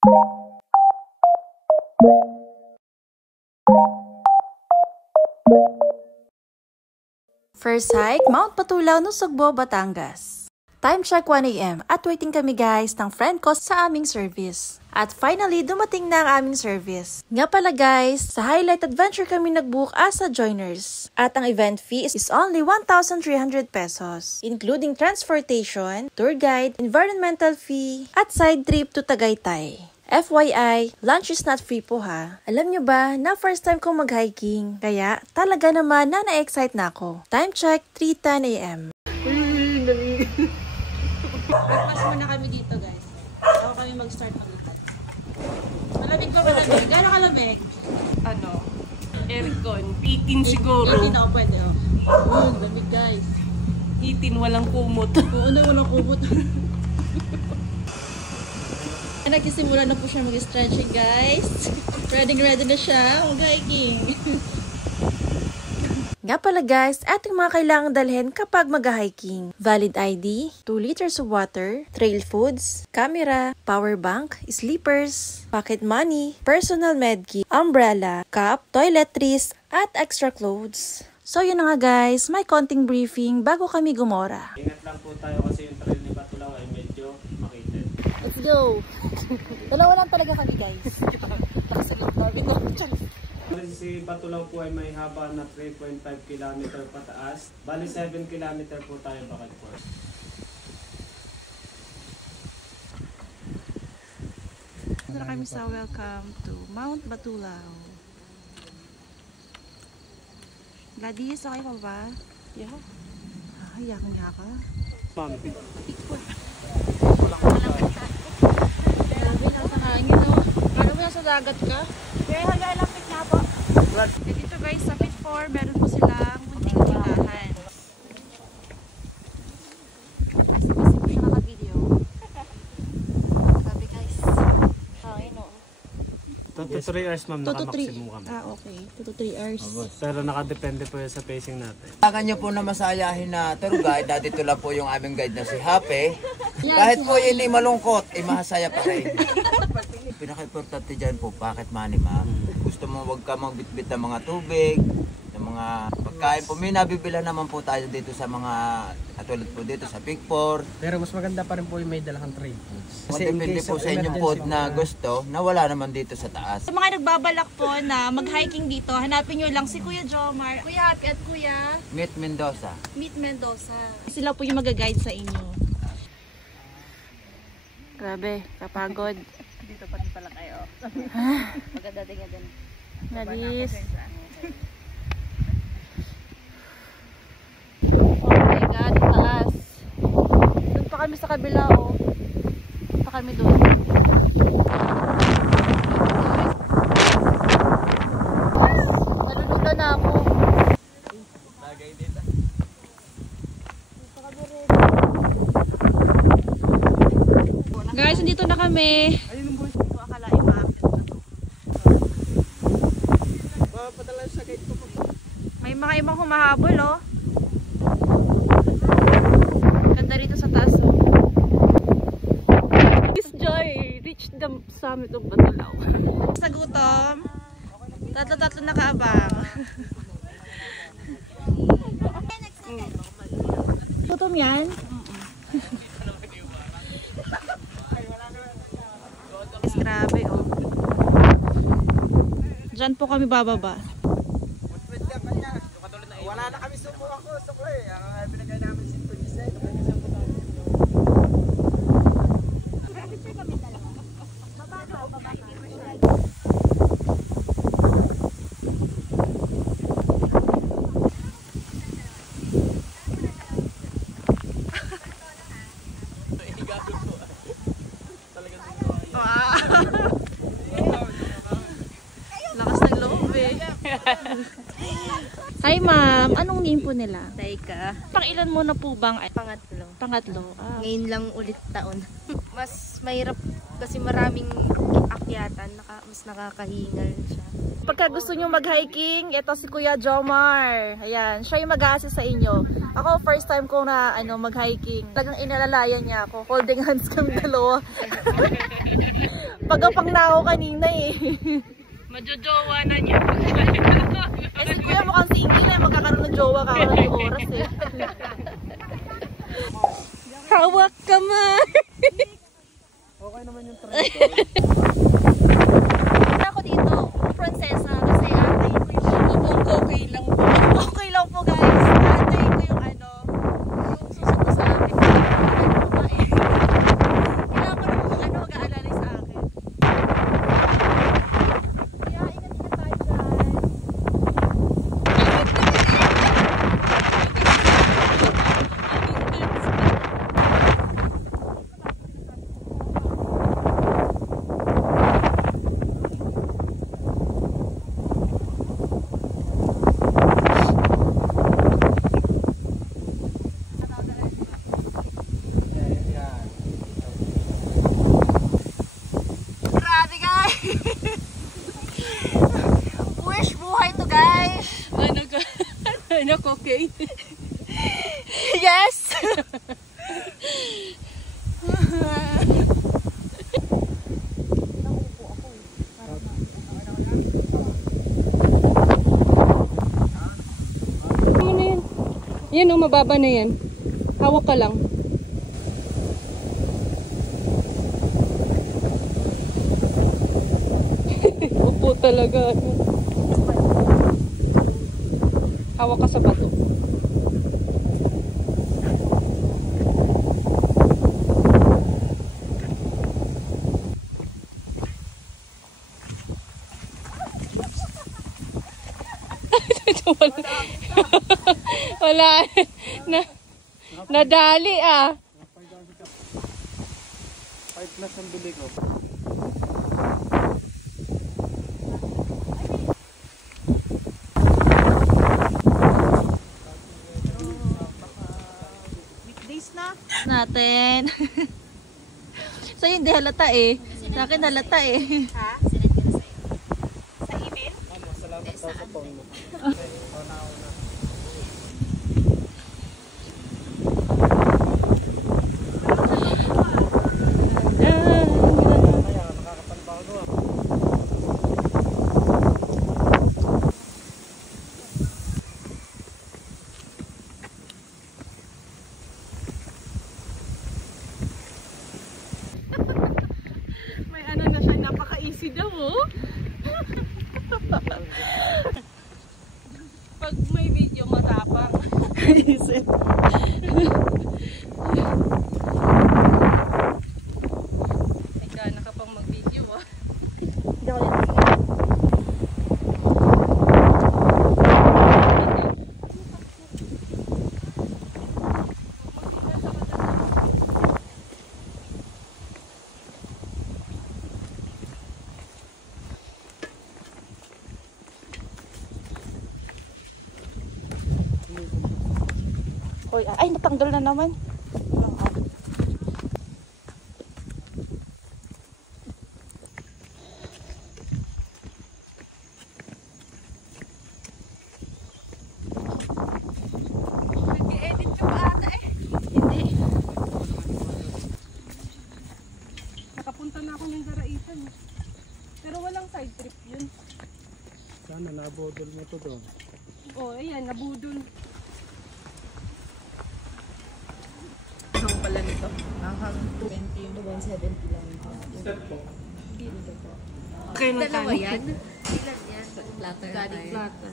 First hike, Mount Patulaw, Nosogbo, Batangas. Time check 1 AM at waiting kami guys ng friend ko sa aming service. At finally, dumating na ang aming service. Nga pala guys, sa Highlight Adventure kami nag-book as a joiners. At ang event fee is only 1,300 pesos, including transportation, tour guide, environmental fee, at side trip to Tagaytay. FYI, lunch is not free po ha. Alam nyo ba na first time kong mag-hiking, kaya talaga naman na-excite na ako. Time check, 3:10 AM. Breakfast muna kami dito guys. Ako kami mag-start maglipad. Malamig ba malamig? Gano'ng kalamig? Ano? Aircon. 18 siguro. 18 ako pwede oh. Lamig guys. 18 walang kumot. Oo na walang kumot. Nagsisimula na po siya mag-stretching guys. Ready na siya mag-hiking. Nga pala guys, ating mga kailangang dalhin kapag mag-hiking. Valid ID, 2 liters of water, trail foods, camera, power bank, sleepers, pocket money, personal medkit, umbrella, cup, toiletries, at extra clothes. So yun na nga guys, may konting briefing bago kami gumora. Ingat lang po tayo kasi yung trail ni Patulaw ay medyo makitid. Let's go! Dalawa lang talaga kami guys. Kasi si Patulaw po ay may haba na 3.5 km pataas. Bali 7 km po tayo bakit course. Ito na kami sa welcome to Mount Batulaw. Gladys, okay pa ba? Yeah. Yakan ka. Ma'am. Grabe na sa hangin no? Paano mo nasa dagat ka? Kaya hag-electric na po. Dito guys, sa Pit 4, meron po silang munting tirahan. Kasi po siya naka-video. Grabe guys. Hangin no? 2 to 3 hours ma'am, 2 to 3. naka-maximum kami. Okay. 2 to 3 hours. Pero nakadepende po sa pacing natin. Kailangan nyo po na masayahin na tour guide na dito lang po yung aming guide na si Happy. Kahit po yun ay malungkot, ay mahasaya pa rin. Pinaka-importante dyan po, pocket money ma'am. Gusto mo wag ka magbitbit ng mga tubig, ng mga pagkain po. May nabibila naman po tayo dito sa mga, katulad po dito sa Pig 4. Pero mas maganda pa rin po yung may dalawang trade foods. Depende po sa inyong food na gusto, na wala naman dito sa taas. Sa mga nagbabalak po na mag-hiking dito, hanapin nyo lang si Kuya Jomar, Kuya Happy at Kuya Meet Mendoza. Meet Mendoza. Sila po yung mag-guide sa inyo. Grabe, kapagod. Dito pa rin pala kayo. Maganda din nga din. Nalis. Oh my God, taas. Doon pa kami sa kabila, oh. Doon pa kami doon. Naluluto na ako. Lagay dito. Guys, nandito na kami. Akalain maakit na to. May mga ibang humahabol, oh. Ganda rito sa taas, oh. Miss Joy, reach the summit of Batulaw. Sa gutom, tatlo-tatlo na kaabang. Gutom yan? Guys, grabe, oh. Diyan po kami bababa. Wala na kami suko ako, suko eh. Ang binigay namin si Tunisay. Lakas ng loob eh. Hi ma'am, anong name po nila? Taika. Pang ilan mo na po bang? Pangatlo. Pangatlo. Ah. Ngayon lang ulit taon. Mas mahirap kasi maraming akyatan. Mas nakakahingal siya. Pagka gusto nyo mag-hiking, ito si Kuya Jomar. Ayan, siya yung mag-a-assist sa inyo. Ako, first time ko na mag-hiking. Talagang inalalayan niya ako. Holding hands kami dalawa. Napagapang na ako kanina eh. Majojowa na niya. Eh si kuya mukhang single eh. Magkakaroon ng jowa ka ng oras eh. Hawak ka man! Okay naman yung try. Ako dito, prinsesa, kasi atay ko yung Okay lang po. okay lang po guys. Atay ko yung yung susunod sa akin. Kailangan ko naman kung mag-aalalay sa akin. Kaya ingat-ingat tayo dyan. Grabe guys! Wish buhay to guys! Ano ka? Ano ko, okay? Yes! Ano na yan? Yan o, mababa na yan. Hawak ka lang. Upo talaga. Hawak ka sa bato. Wala. Nadali ah. 5 plus ang bili ko. Weekdays na natin. So hindi halata eh. Sa akin halata eh. Ha? Sa email? Salamat daw sa phone mo. May ano na siya, napaka-easy daw oh. Pag may video, matapang. Isip. May gana ka pang mag-video ah. Hindi ako yan. Hoy, ay natanggal na naman. Nag-edit ka pa ata eh. Hindi. Nakapunta na ako ng Garaitan. Pero walang side trip yun. Sana nabodol mo to doon. Oh, ayan, nabudol. Ang pala nito. Ang 20 yung 170 lang. Step po. Dalawa yan? Ilan yan? Platter. Platter.